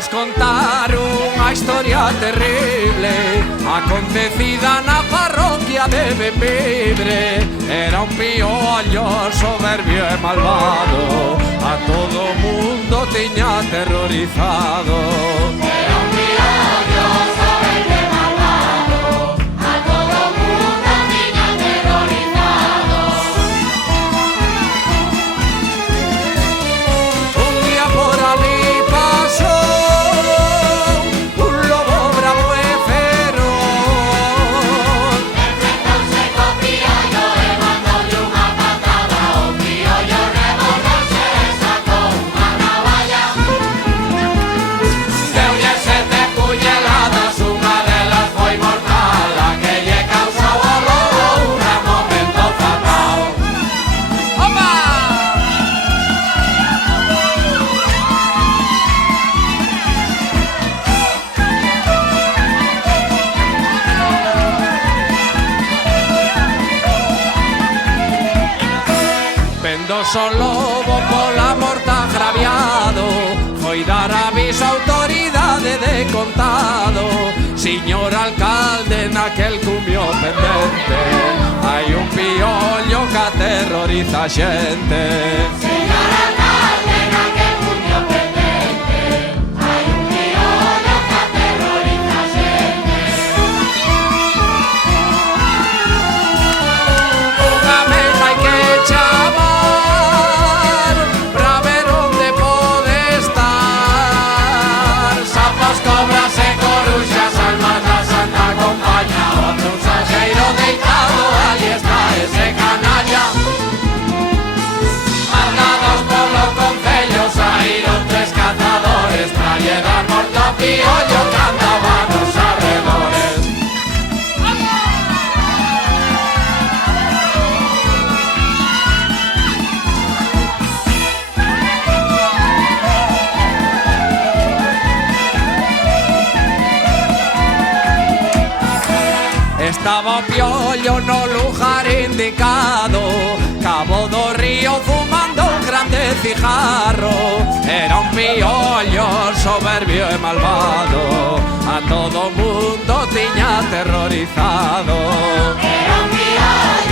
vos contar unha historia terrible acontecida na parroquia de Bembibre. Era un piollo soberbio e malvado, a todo mundo tiña aterrorizado. Era un piollo soberbio e malvado, a todo mundo tiña aterrorizado. Un día por ali pasó un lobo bravo e feroz. Enfrentouse co piollo e mandoulle unha patada. O piollo revolveuse e sacou unha navalla. Deulle 7 puñaladas, unha delas foi mortal, a que lle causou ao lobo un momento fatal. Opa! Vendoso o lobo pola morta agraviado, foi dar aviso á autoridade de contado. Señor alcalde, naquel cumio pendente hai un piollo que aterroriza a xente. Señor alcalde, naquel cumio pendente hai un piollo que aterroriza a xente. Unha vez hai que chamar pra ver onde pode estar. Sapos, cobras e coruxas, almas da Santa Compaña, outro mensaxeiro deitado, ali está ese canalla. Mandados polo concello saíron 3 cazadores pra lle dar morte ao piollo que andaba nos arredores. Estaba o piollo no lugar indicado, cabo do río fumando un grande cigarro. Era un piollo soberbio e malvado, a todo mundo tiña aterrorizado. Era un piollo